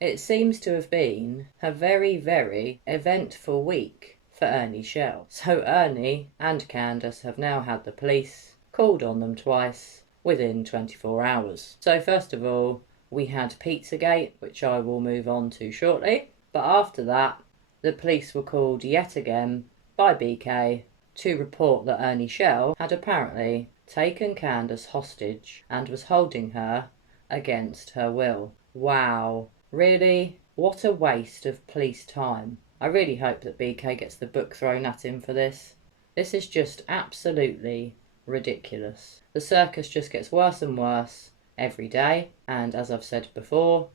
It seems to have been a very, very eventful week for Ernie Shell. So Ernie and Candus have now had the police called on them twice within 24 hours. So first of all, we had Pizzagate, which I will move on to shortly. But after that, the police were called yet again by BK to report that Ernie Shell had apparently taken Candus hostage and was holding her against her will. Wow. Really? What a waste of police time. I really hope that BK gets the book thrown at him for this. This is just absolutely ridiculous. The circus just gets worse and worse every day, and as I've said before,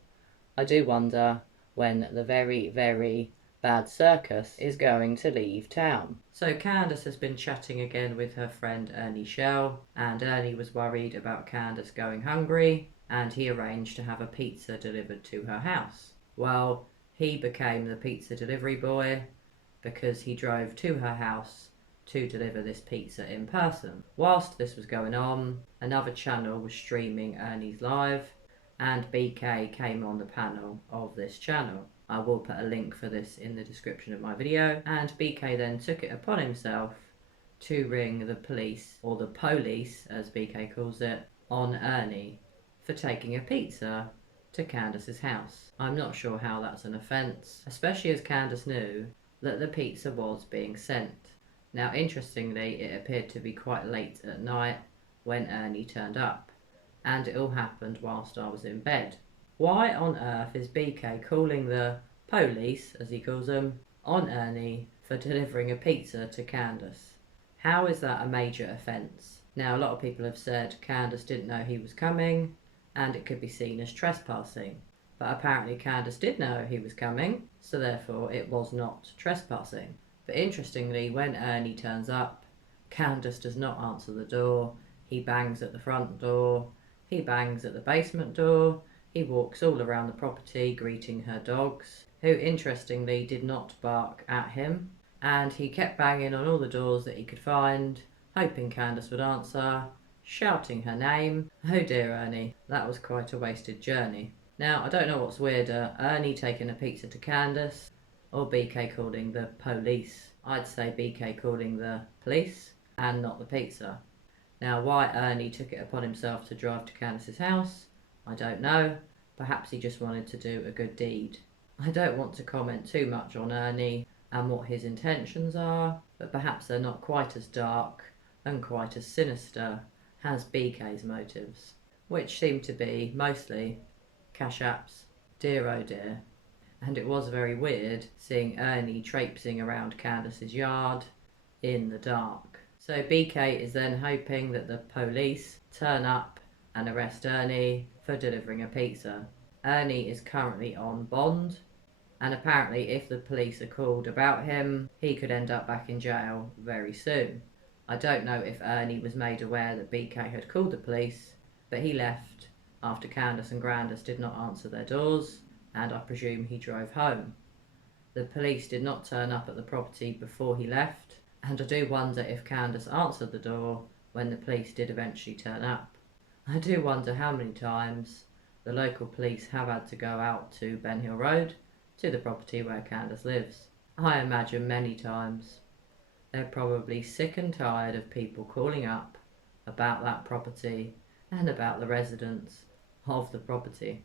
I do wonder when the very, very bad circus is going to leave town. So Candus has been chatting again with her friend Ernie Shell, and Ernie was worried about Candus going hungry, and he arranged to have a pizza delivered to her house. Well, he became the pizza delivery boy because he drove to her house to deliver this pizza in person. Whilst this was going on, another channel was streaming Ernie's live, and BK came on the panel of this channel. I will put a link for this in the description of my video, and BK then took it upon himself to ring the police, or the police as BK calls it, on Ernie for taking a pizza to Candus's house. I'm not sure how that's an offence, especially as Candus knew that the pizza was being sent. Now interestingly, it appeared to be quite late at night when Ernie turned up, and it all happened whilst I was in bed. Why on earth is BK calling the police, as he calls them, on Ernie for delivering a pizza to Candus? How is that a major offence? Now a lot of people have said Candus didn't know he was coming, and it could be seen as trespassing. But apparently Candus did know he was coming, so therefore it was not trespassing. But interestingly, when Ernie turns up, Candus does not answer the door. He bangs at the front door, he bangs at the basement door, he walks all around the property greeting her dogs, who interestingly did not bark at him, and he kept banging on all the doors that he could find, hoping Candus would answer, shouting her name. Oh dear Ernie, that was quite a wasted journey. Now I don't know what's weirder, Ernie taking a pizza to Candus or BK calling the police. I'd say BK calling the police and not the pizza. Now why Ernie took it upon himself to drive to Candus's house, I don't know. Perhaps he just wanted to do a good deed. I don't want to comment too much on Ernie and what his intentions are, but perhaps they're not quite as dark and quite as sinister as BK's motives, which seem to be mostly cash apps, dear oh dear. And it was very weird seeing Ernie traipsing around Candus's yard in the dark. So BK is then hoping that the police turn up and arrest Ernie for delivering a pizza. Ernie is currently on bond, and apparently if the police are called about him, he could end up back in jail very soon. I don't know if Ernie was made aware that BK had called the police, but he left after Candus and Grandus did not answer their doors, and I presume he drove home. The police did not turn up at the property before he left, and I do wonder if Candus answered the door when the police did eventually turn up. I do wonder how many times the local police have had to go out to Ben Hill Road, to the property where Candus lives. I imagine many times. They're probably sick and tired of people calling up about that property and about the residents of the property.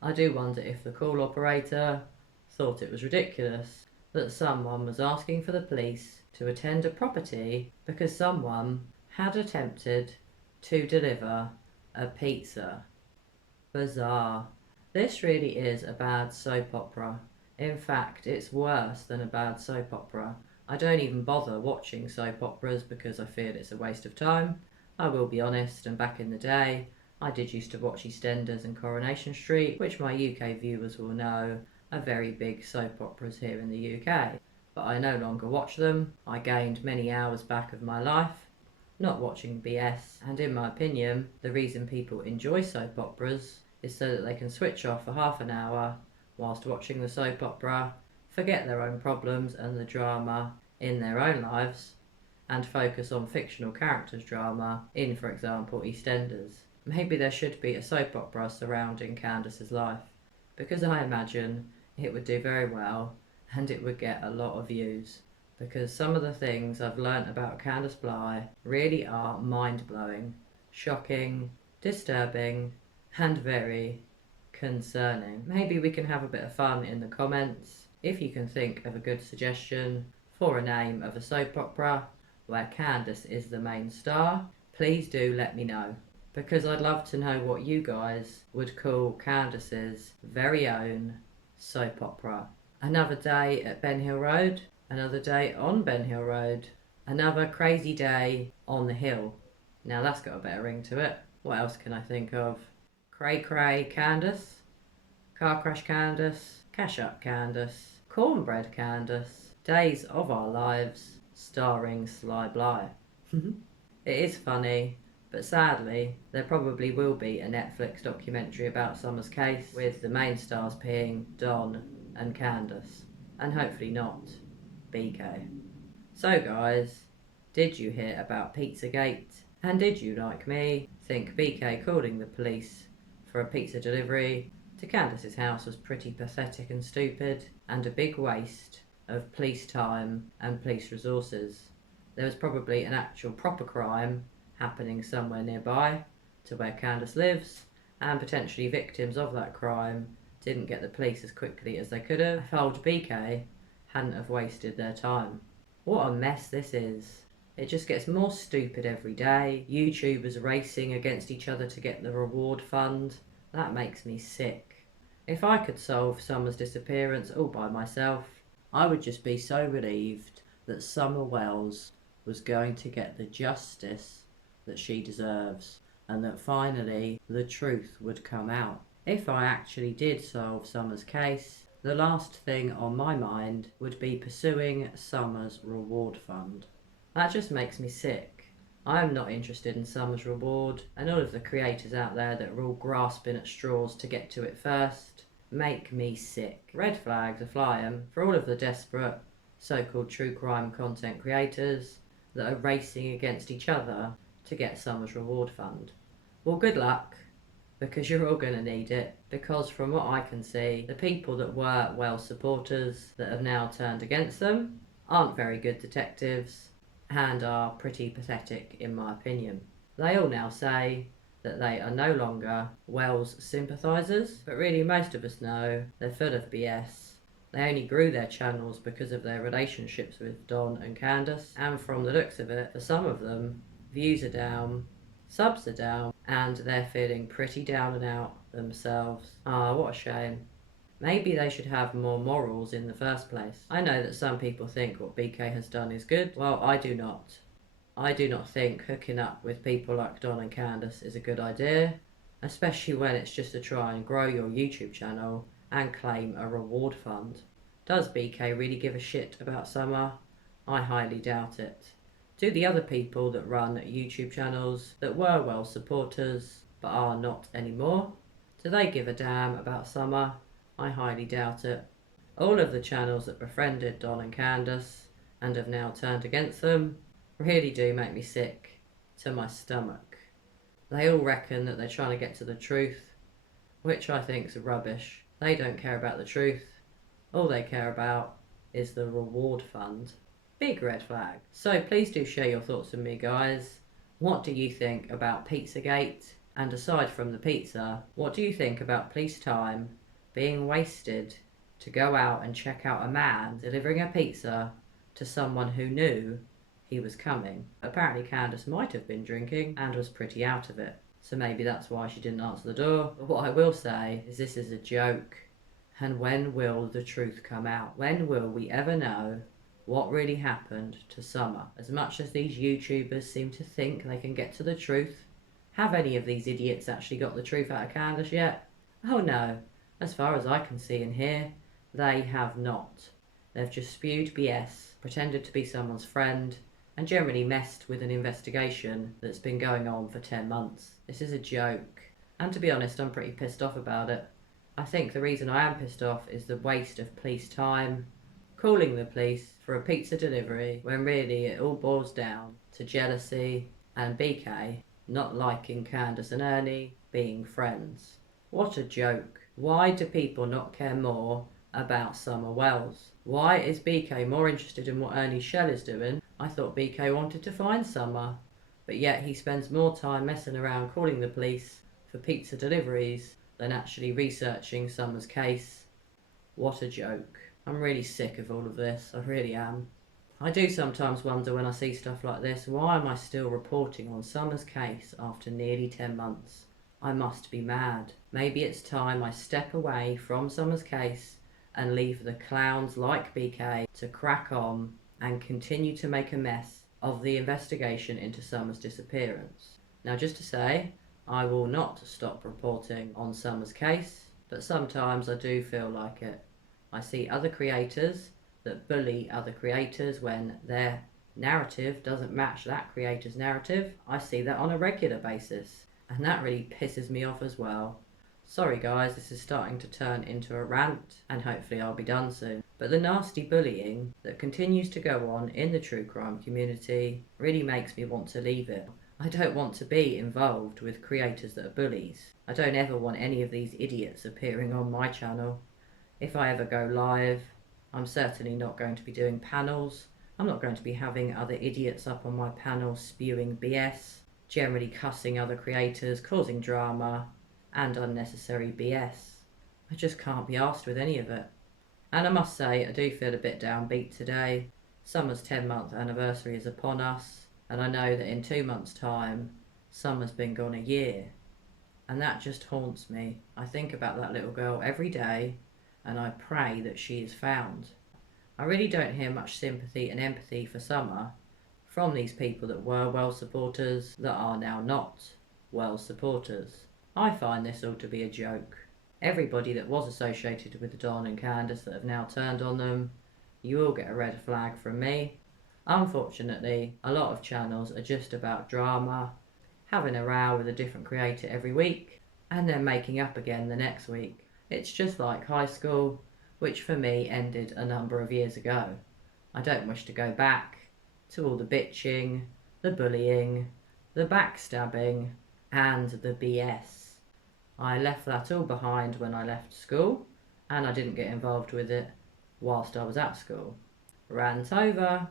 I do wonder if the call operator thought it was ridiculous that someone was asking for the police to attend a property because someone had attempted to deliver a pizza. Bizarre. This really is a bad soap opera. In fact, it's worse than a bad soap opera. I don't even bother watching soap operas because I feel it's a waste of time. I will be honest, and back in the day, I did used to watch EastEnders and Coronation Street, which my UK viewers will know are very big soap operas here in the UK. But I no longer watch them. I gained many hours back of my life not watching BS, and in my opinion, the reason people enjoy soap operas is so that they can switch off for half an hour whilst watching the soap opera, forget their own problems and the drama in their own lives, and focus on fictional characters' drama in, for example, EastEnders. Maybe there should be a soap opera surrounding Candus's life, because I imagine it would do very well and it would get a lot of views. Because some of the things I've learnt about CandusBly really are mind-blowing, shocking, disturbing, and very concerning. Maybe we can have a bit of fun in the comments. If you can think of a good suggestion for a name of a soap opera where Candus is the main star, please do let me know. Because I'd love to know what you guys would call Candus's very own soap opera. Another day at Ben Hill Road, another day on Ben Hill Road, another crazy day on the hill. Now that's got a better ring to it. What else can I think of? Cray Cray Candus, Car Crash Candus, Cash Up Candus, Cornbread Candus, Days of Our Lives, starring Sly Bly. It is funny, but sadly, there probably will be a Netflix documentary about Summer's case, with the main stars being Don and Candus, and hopefully not BK. So guys, did you hear about Pizzagate? And did you, like me, think BK calling the police for a pizza delivery to Candus's house was pretty pathetic and stupid, and a big waste of police time and police resources? There was probably an actual proper crime happening somewhere nearby to where Candus lives, and potentially victims of that crime didn't get the police as quickly as they could have if old BK hadn't have wasted their time. What a mess this is. It just gets more stupid every day. YouTubers racing against each other to get the reward fund. That makes me sick. If I could solve Summer's disappearance all by myself, I would just be so relieved that SummerWells was going to get the justice that she deserves, and that finally the truth would come out. If I actually did solve Summer's case, the last thing on my mind would be pursuing Summer's reward fund. That just makes me sick. I am not interested in Summer's reward, and all of the creators out there that are all grasping at straws to get to it first make me sick. Red flags are flying for all of the desperate so-called true crime content creators that are racing against each other to get Summer's reward fund. Well, good luck, because you're all going to need it, because from what I can see, the people that were Wells supporters that have now turned against them aren't very good detectives and are pretty pathetic in my opinion. They all now say that they are no longer Wells sympathisers, but really most of us know they're full of BS. They only grew their channels because of their relationships with Don and Candus, and from the looks of it, for some of them, views are down, subs are down, and they're feeling pretty down and out themselves. Ah, what a shame. Maybe they should have more morals in the first place. I know that some people think what BK has done is good. Well, I do not. I do not think hooking up with people like Don and Candus is a good idea, especially when it's just to try and grow your YouTube channel and claim a reward fund. Does BK really give a shit about Summer? I highly doubt it. Do the other people that run YouTube channels that were Wells supporters but are not anymore, do they give a damn about Summer? I highly doubt it. All of the channels that befriended Don and Candus and have now turned against them really do make me sick to my stomach. They all reckon that they're trying to get to the truth, which I think's rubbish. They don't care about the truth. All they care about is the reward fund. Big red flag. So please do share your thoughts with me, guys. What do you think about Pizzagate? And aside from the pizza, what do you think about police time being wasted to go out and check out a man delivering a pizza to someone who knew he was coming? Apparently Candus might have been drinking and was pretty out of it, so maybe that's why she didn't answer the door. But what I will say is this is a joke, and when will the truth come out? When will we ever know what really happened to Summer? As much as these YouTubers seem to think they can get to the truth, have any of these idiots actually got the truth out of Candus yet? Oh no. As far as I can see and hear, they have not. They've just spewed BS, pretended to be someone's friend, and generally messed with an investigation that's been going on for 10 months. This is a joke. And to be honest, I'm pretty pissed off about it. I think the reason I am pissed off is the waste of police time, calling the police for a pizza delivery, when really it all boils down to jealousy and BK not liking Candus and Ernie being friends. What a joke. Why do people not care more about SummerWells? Why is BK more interested in what Ernie Shell is doing? I thought BK wanted to find Summer, but yet he spends more time messing around calling the police for pizza deliveries than actually researching Summer's case. What a joke. I'm really sick of all of this, I really am. I do sometimes wonder when I see stuff like this, why am I still reporting on Summer's case after nearly 10 months? I must be mad. Maybe it's time I step away from Summer's case and leave the clowns like BK to crack on and continue to make a mess of the investigation into Summer's disappearance. Now, just to say, I will not stop reporting on Summer's case, but sometimes I do feel like it. I see other creators that bully other creators when their narrative doesn't match that creator's narrative. I see that on a regular basis, and that really pisses me off as well. Sorry guys, this is starting to turn into a rant, and hopefully I'll be done soon. But the nasty bullying that continues to go on in the true crime community really makes me want to leave it. I don't want to be involved with creators that are bullies. I don't ever want any of these idiots appearing on my channel. If I ever go live, I'm certainly not going to be doing panels. I'm not going to be having other idiots up on my panel spewing BS, generally cussing other creators, causing drama, and unnecessary BS. I just can't be arsed with any of it. And I must say, I do feel a bit downbeat today. Summer's 10-month anniversary is upon us, and I know that in 2 months' time, Summer's been gone a year. And that just haunts me. I think about that little girl every day, and I pray that she is found. I really don't hear much sympathy and empathy for Summer from these people that were Wells supporters that are now not Wells supporters. I find this all to be a joke. Everybody that was associated with Don and Candus that have now turned on them, you all get a red flag from me. Unfortunately, a lot of channels are just about drama, having a row with a different creator every week, and then making up again the next week. It's just like high school, which for me ended a number of years ago. I don't wish to go back to all the bitching, the bullying, the backstabbing, and the BS. I left that all behind when I left school, and I didn't get involved with it whilst I was at school. Rant over.